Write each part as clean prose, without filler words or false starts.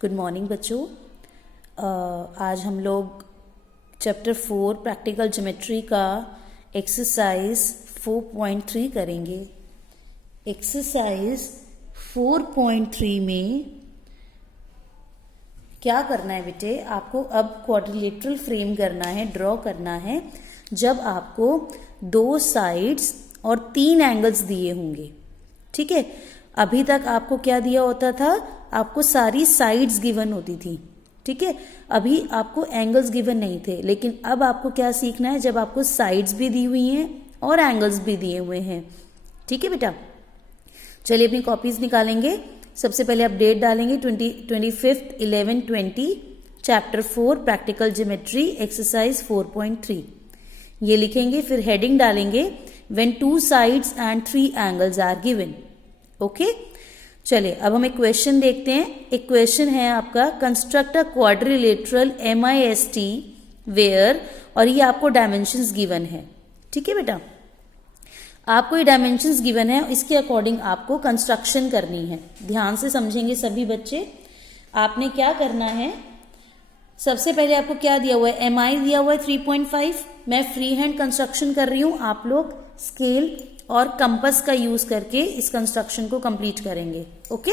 Good morning बच्चों। आज हम लोग चैप्टर 4 प्रैक्टिकल ज्योमेट्री का एक्सरसाइज 4.3 करेंगे। एक्सरसाइज 4.3 में क्या करना है बेटे, आपको अब क्वाड्रिलेटरल फ्रेम करना है, ड्रॉ करना है जब आपको 2 साइड्स और 3 एंगल्स दिए होंगे। ठीक है, अभी तक आपको क्या दिया होता था, आपको सारी साइड्स गिवन होती थी। ठीक है, अभी आपको एंगल्स गिवन नहीं थे, लेकिन अब आपको क्या सीखना है, जब आपको साइड्स भी दी हुई हैं और एंगल्स भी दिए हुए हैं। ठीक है बेटा, चलिए अपनी कॉपीज निकालेंगे। सबसे पहले आप डेट डालेंगे 25/11/20 चैप्टर 4 प्रैक्टिकल ज्योमेट्री एक्सरसाइज 4.3 ये लिखेंगे। फिर हेडिंग डालेंगे when 2 sides and 3 angles are given. Okay, चलिए अब हम एक क्वेश्चन देखते हैं। एक क्वेश्चन है आपका, construct a quadrilateral MIST where, और ये आपको डायमेंशंस गिवन है। ठीक है बेटा, आपको ये डायमेंशंस गिवन है, इसके अकॉर्डिंग आपको कंस्ट्रक्शन करनी है। ध्यान से समझेंगे सभी बच्चे। आपने क्या करना है, सबसे पहले आपको क्या दिया हुआ है, MI दिया हुआ है 3.5। मैं फ्री हैंड कंस्ट्रक्शन कर रही हूं, आप लोग स्केल और कंपास का यूज करके इस कंस्ट्रक्शन को कंप्लीट करेंगे। ओके,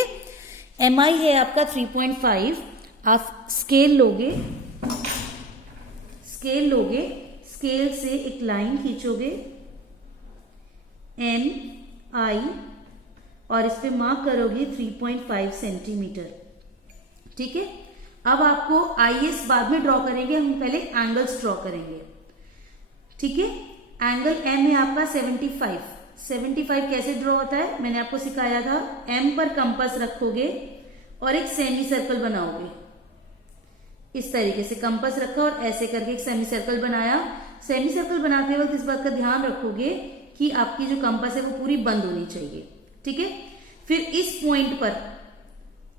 MI है आपका 3.5। आप स्केल लोगे, स्केल से एक लाइन खींचोगे MI और इस पे मार्क करोगे 3.5 सेंटीमीटर। ठीक है, अब आपको IS बाद में ड्रॉ करेंगे, हम पहले एंगल्स ड्रॉ करेंगे। ठीक है, एंगल M है आपका 75 कैसे ड्रॉ होता है मैंने आपको सिखाया था। M पर कंपास रखोगे और एक सेमी सर्कल बनाओगे। इस तरीके से कंपास रखा और ऐसे करके एक सेमी सर्कल बनाया। सेमी सर्कल बनाते वक्त इस बात का ध्यान रखोगे कि आपकी जो कंपास है वो पूरी बंद होनी चाहिए। ठीक है, फिर इस पॉइंट पर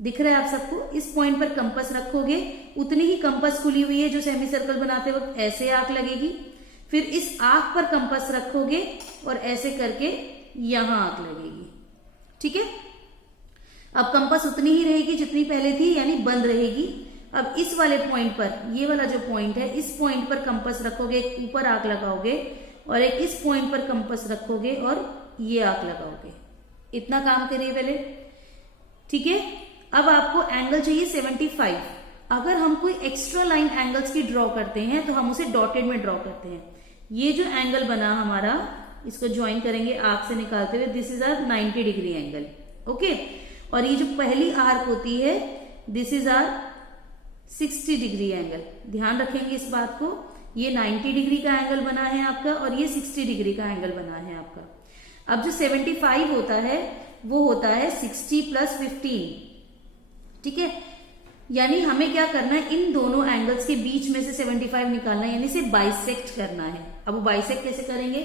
दिख रहा है आप सबको, इस पॉइंट पर कंपास रखोगे, उतनी ही कंपास खुली हुई है जो सेमी सर्कल बनाते वक्त ऐसे आंख लगेगी। फिर इस आंख पर कंपास रखोगे और ऐसे करके यहां आंख लगेगी। ठीक है, अब कंपास उतनी ही रहेगी जितनी पहले थी, यानी बंद रहेगी। अब इस वाले पॉइंट पर, ये वाला जो पॉइंट है, इस पॉइंट पर कंपास रखोगे, एक ऊपर आंख लगाओगे और एक इस पॉइंट पर कंपास रखोगे और ये आंख लगाओगे। इतना काम करिए पहले। ठीक है, अब आपको एंगल चाहिए 75। अगर हम कोई एक्स्ट्रा लाइन एंगल्स की ड्रॉ करते हैं तो हम उसे डॉटेड में ड्रॉ करते हैं। ये जो एंगल बना हमारा, इसको ज्वाइन करेंगे आर्क से निकालते हुए, this is our 90 degree angle. Okay, और ये जो पहली आर्क होती है, this is our 60 degree angle. ध्यान रखेंगे इस बात को, ये 90 डिग्री का एंगल बना है आपका और ये 60 डिग्री का एंगल बना है आपका। अब जो 75 होता है वो होता है 60 + 15। ठीक है, यानी हमें क्या करना है, इन दोनों एंगल्स के बीच में से 75 निकालना है, यानी इसे बाइसेक्ट करना है। अब वो बाइसेक्ट कैसे करेंगे,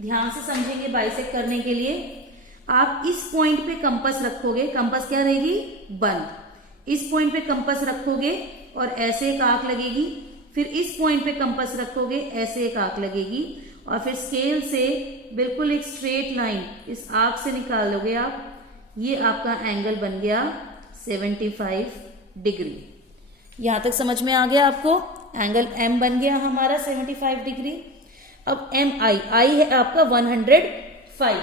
ध्यान से समझेंगे। बाइसेक्ट करने के लिए आप इस पॉइंट पे कंपास रखोगे, कंपास क्या रहेगी, बंद। इस पॉइंट पे कंपास रखोगे और ऐसे एक आंख लगेगी। फिर इस पॉइंट पे कंपास रखोगे, ऐसे एक आंख लगेगी और फिर स्केल से बिल्कुल एक स्ट्रेट लाइन इस आंख से निकाल लोगे आप। ये आपका एंगल बन गया 75 डिग्री। यहां तक समझ में आ गया आपको, एंगल M बन गया हमारा 75 डिग्री। अब I है आपका 105।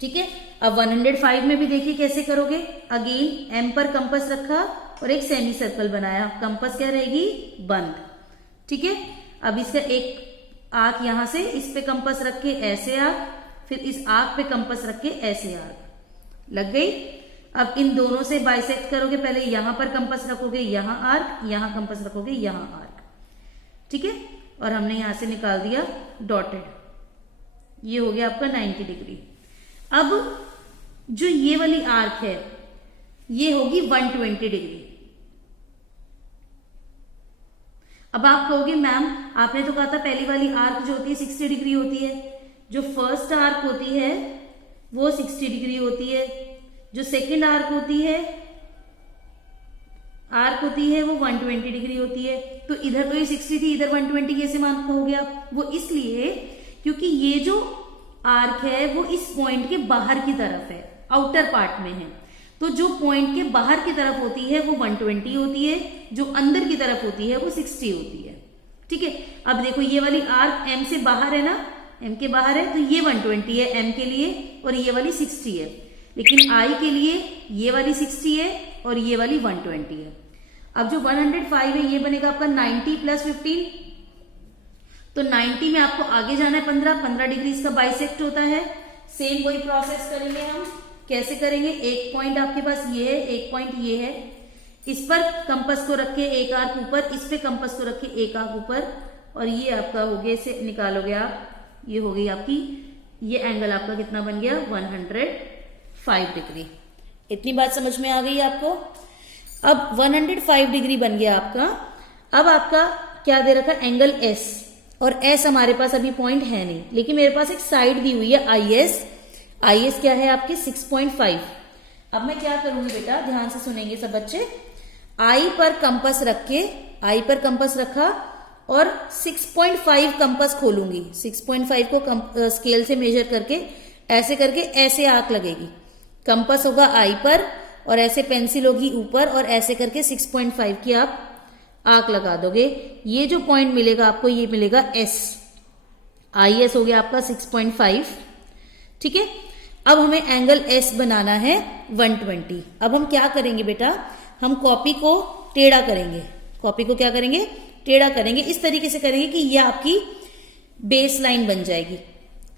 ठीक है, अब 105 में भी देखिए कैसे करोगे। अगेन M पर कंपास रखा और एक सेमी सर्कल बनाया, कंपास क्या रहेगी, बंद। ठीक है, अब इसका एक आर्क यहां से इस पे कंपास रख के ऐसे आर्क, फिर इस आर्क पे कंपास रख के ऐसे आर्क लग गई। अब इन दोनों से बाइसेक्ट करोगे, पहले यहां पर कंपास रखोगे, यहां आर्क, यहां कंपास रखोगे, यहां आर्क। ठीक है, और हमने यहां से निकाल दिया डॉटेड। ये हो गया आपका 90 डिग्री। अब जो ये वाली आर्क है ये होगी 120 डिग्री। अब आप कहोगे मैम आपने तो कहा था पहली वाली आर्क जो होती है 60 डिग्री होती है, जो फर्स्ट आर्क होती है वो 60 डिग्री होती है, जो सेकेंड आर्क होती है वो 120 डिग्री होती है। तो इधर तो ये 60 थी, इधर 120 कैसे मान पाओगे आप, वो इसलिए क्योंकि ये जो आर्क है वो इस पॉइंट के बाहर की तरफ है, आउटर पार्ट में है। तो जो पॉइंट के बाहर की तरफ होती है वो 120 होती है, जो अंदर की तरफ होती है वो 60 होती है। ठीक है, अब देखो ये वाली आर्क M से बाहर है ना, M के बाहर है, तो ये 120 है M के लिए और ये वाली 60 है। लेकिन I के लिए ये वाली 60 है और ये वाली 120 है। अब जो 105 है ये बनेगा आपका 90 प्लस 15, तो 90 में आपको आगे जाना है 15 डिग्री इसका बाइसेक्ट होता है। सेम वही प्रोसेस करेंगे हम। कैसे करेंगे, एक पॉइंट आपके पास ये है, एक पॉइंट ये है, इस पर कंपास को रख के एक आर्क ऊपर, इस पे कंपास को रख के एक आर्क ऊपर, और ये आपका हो गया, इसे निकालोगे आप, ये हो गई आपकी, ये एंगल आपका कितना बन गया 105 डिग्री। इतनी बात समझ में आ गई आपको। अब 105 डिग्री बन गया आपका। अब आपका क्या दे रखा, एंगल S, और S हमारे पास अभी पॉइंट है नहीं, लेकिन मेरे पास एक साइड दी हुई है IS क्या है आपके 6.5। अब मैं क्या करूंगी बेटा, ध्यान से सुनेंगे सब बच्चे। I पर कंपास रख के, I पर कंपास रखा और 6.5 कंपास खोलूंगी, 6.5 को स्केल से मेजर करके ऐसे करके ऐसे आर्क लगेगी। कंपास होगा I पर और ऐसे पेंसिल होगी ऊपर और ऐसे करके 6.5 की आप आर्क लगा दोगे। ये जो पॉइंट मिलेगा आपको ये मिलेगा S, IS हो गया आपका 6.5। ठीक है, अब हमें एंगल S बनाना है 120। अब हम क्या करेंगे बेटा, हम कॉपी को टेढ़ा करेंगे। कॉपी को क्या करेंगे, टेढ़ा करेंगे। इस तरीके से करेंगे कि ये आपकी बेस लाइन बन जाएगी।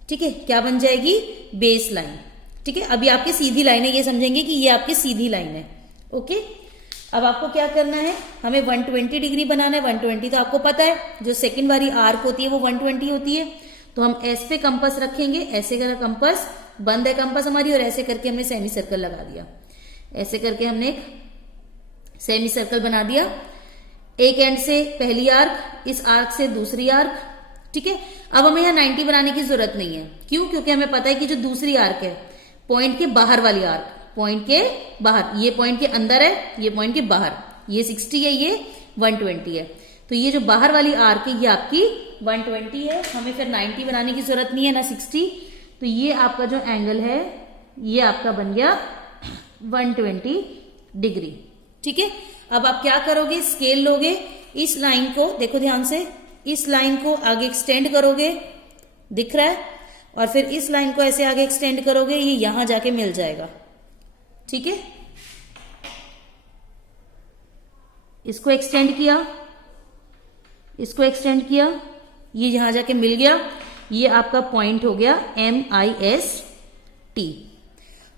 ठीक है, क्या बन जाएगी, बेस लाइन। ठीक है, अभी आपकी सीधी लाइन है, ये समझेंगे कि ये आपकी सीधी लाइन है। ओके, अब आपको क्या करना है, हमें 120 डिग्री बनाना है। 120 तो आपको पता है, जो सेकंड वाली आर्क होती है वो 120 होती है। तो हम S पे कंपास रखेंगे, ऐसे करा कंपास, बंद है कंपास हमारी, और ऐसे करके हमने सेमी सर्कल लगा दिया। ऐसे करके हमने एक सेमी सर्कल बना दिया। एक एंड से पहली आर्क, इस आर्क से दूसरी आर्क। ठीक है, अब हमें यहाँ 90 बनाने की जरूरत नहीं है। क्यों, क्योंकि हमें पता है कि जो दूसरी आर्क है, पॉइंट के बाहर वाली आर्क, पॉइंट के बाहर, ये पॉइंट के अंदर है, ये पॉइंट के बाहर, ये 60 है, ये 120 है। तो ये जो बाहर वाली आर्क है ये आपकी 120 है। हमें फिर 90 बनाने की जरूरत नहीं है ना 60। तो ये आपका जो एंगल है ये आपका बन गया 120 डिग्री। ठीक है, अब आप क्या करोगे, स्केल लोगे, इस लाइन को देखो ध्यान से, इस लाइन को आगे एक्सटेंड करोगे, दिख रहा है, और फिर इस लाइन को ऐसे आगे एक्सटेंड करोगे, ये यहां जाके मिल जाएगा। ठीक है, इसको एक्सटेंड किया, इसको एक्सटेंड किया, ये यहां जाके मिल गया। ये आपका पॉइंट हो गया MIST।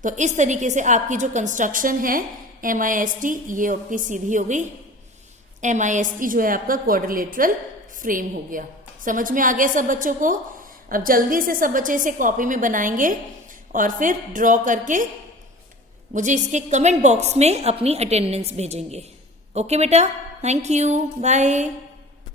तो इस तरीके से आपकी जो कंस्ट्रक्शन है MIST, ये आपकी सीधी हो गई। MIST जो है आपका क्वाड्रिलेटरल फ्रेम हो गया। समझ में आ गया सब बच्चों को। अब जल्दी से सब बच्चे इसे कॉपी में बनाएंगे और फिर ड्रॉ करके मुझे इसके कमेंट बॉक्स में अपनी अटेंडेंस भेजेंगे। ओके बेटा, थैंक यू, बाय।